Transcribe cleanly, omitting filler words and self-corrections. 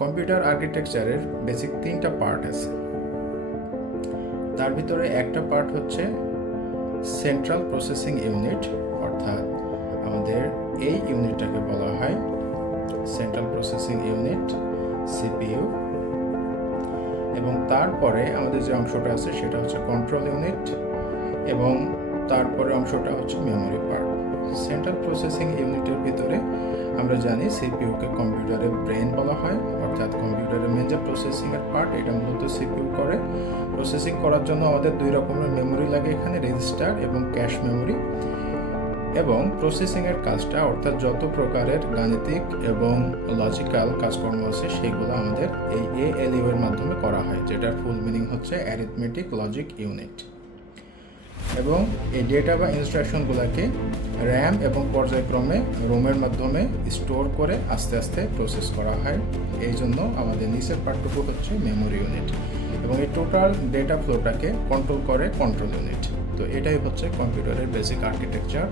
Computer আর্কিটেকচারের basic 3টা part আছে। তার ভিতরে একটা পার্ট হচ্ছে সেন্ট্রাল প্রসেসিং ইউনিট, অর্থাৎ আমাদের এই ইউনিটটাকে বলা হয় সেন্ট্রাল প্রসেসিং ইউনিট, সিপিইউ। এবং তারপরে আমাদের যে অংশটা আছে সেটা হচ্ছে কন্ট্রোল ইউনিট, এবং তারপরে অংশটা হচ্ছে মেমোরি পার্ট। সেন্ট্রাল প্রসেসিং ইউনিটের ভিতরে আমরা জানি সিপিইউকে কম্পিউটারের ব্রেন বলা হয়, অর্থাৎ কম্পিউটারের মেন যে প্রসেসিংয়ের পার্ট এটা মূলত সিপিইউ করে। প্রসেসিং করার জন্য আমাদের দুই রকমের মেমোরি লাগে এখানে, রেজিস্টার এবং ক্যাশ মেমোরি। এবং প্রসেসিংয়ের কাজটা, অর্থাৎ যত প্রকারের গাণিতিক এবং লজিক্যাল কাজকর্ম আছে সেগুলো আমাদের এই এএলইউ এর মাধ্যমে করা হয়, যেটার ফুল মিনিং হচ্ছে অ্যারিথমেটিক লজিক ইউনিট। এবং এই ডেটা বা ইনস্ট্রাকশনগুলোকে র্যাম এবং পর্যায়ক্রমে রোমের মাধ্যমে স্টোর করে আস্তে আস্তে প্রসেস করা হয়। এই জন্য আমাদের নিচের পার্টটুকু হচ্ছে মেমোরি ইউনিট, এবং এই টোটাল ডেটা ফ্লোটাকে কন্ট্রোল করে কন্ট্রোল ইউনিট। তো এটাই হচ্ছে কম্পিউটারের বেসিক আর্কিটেকচার।